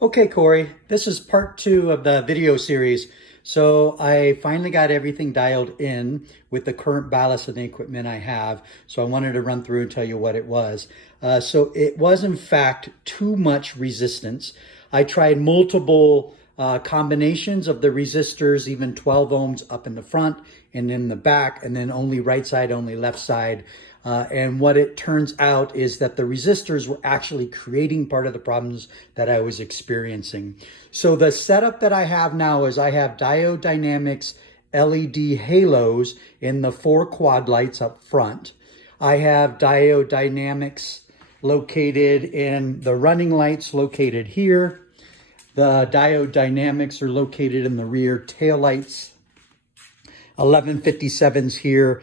Okay, Corey, this is part 2 of the video series. So I finally got everything dialed in with the current ballast and the equipment I have. So I wanted to run through and tell you what it was. So it was in fact too much resistance. I tried multiple combinations of the resistors, even 12 ohms up in the front and in the back, and then only right side, only left side. And what it turns out is that the resistors were actually creating part of the problems that I was experiencing. So the setup that I have now is I have Diode Dynamics LED halos in the 4 quad lights up front. I have Diode Dynamics located in the running lights located here. The Diode Dynamics are located in the rear tail lights. 1157s here.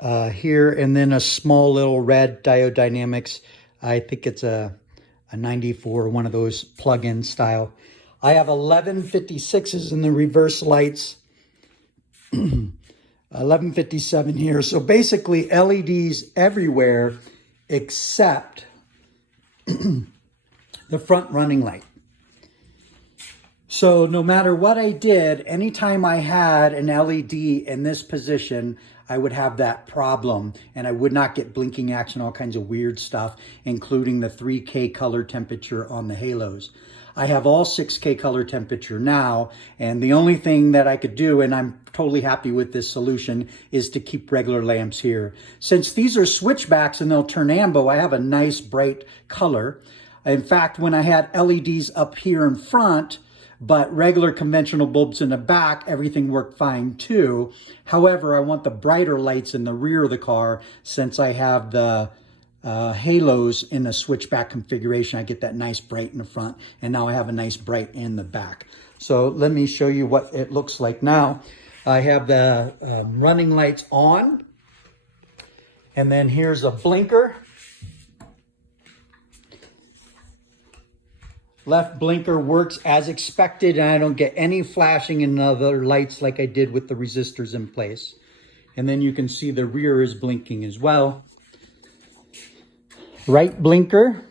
And then a small little red Diode Dynamics. I think it's a 94, one of those plug-in style. I have 1156s in the reverse lights. 1157 here. So basically LEDs everywhere except the front running light. So no matter what I did, anytime I had an LED in this position, I would have that problem and I would not get blinking action, all kinds of weird stuff, including the 3K color temperature on the halos. I have all 6K color temperature now, and the only thing that I could do, and I'm totally happy with this solution, is to keep regular lamps here. Since these are switchbacks and they'll turn ambo, I have a nice bright color. In fact, when I had LEDs up here in front, but regular conventional bulbs in the back, everything worked fine too. However, I want the brighter lights in the rear of the car since I have the halos in the switchback configuration. I get that nice bright in the front, and now I have a nice bright in the back. So let me show you what it looks like now. I have the running lights on, and then here's a blinker. Left blinker works as expected, and I don't get any flashing in other lights like I did with the resistors in place. And then you can see the rear is blinking as well. Right blinker.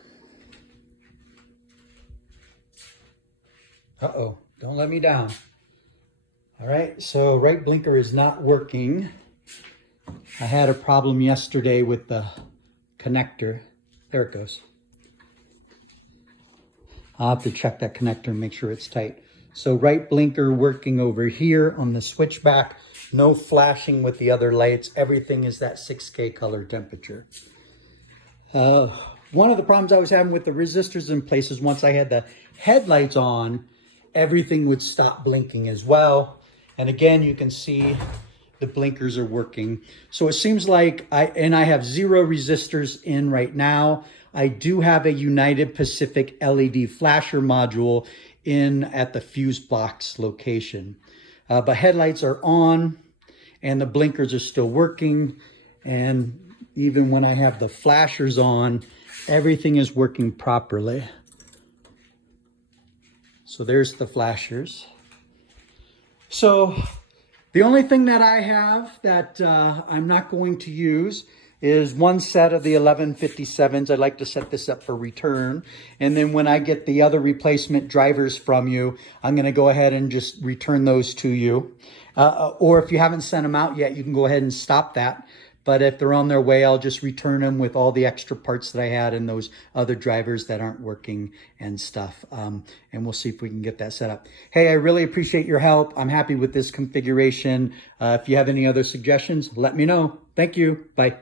Uh-oh, don't let me down. All right, so right blinker is not working. I had a problem yesterday with the connector. There it goes. I'll have to check that connector and make sure it's tight. So right blinker working over here on the switchback. No flashing with the other lights. Everything is that 6K color temperature. One of the problems I was having with the resistors in place is once I had the headlights on, everything would stop blinking as well. And again, you can see the blinkers are working. So it seems like I have 0 resistors in right now. I do have a United Pacific LED flasher module in at the fuse box location. But headlights are on and the blinkers are still working. And even when I have the flashers on, everything is working properly. So there's the flashers. So the only thing that I have that I'm not going to use is one set of the 1157s. I'd like to set this up for return. And then when I get the other replacement drivers from you, I'm going to go ahead and just return those to you. Or if you haven't sent them out yet, you can go ahead and stop that. But if they're on their way, I'll just return them with all the extra parts that I had and those other drivers that aren't working and stuff. And we'll see if we can get that set up. Hey, I really appreciate your help. I'm happy with this configuration. If you have any other suggestions, let me know. Thank you. Bye.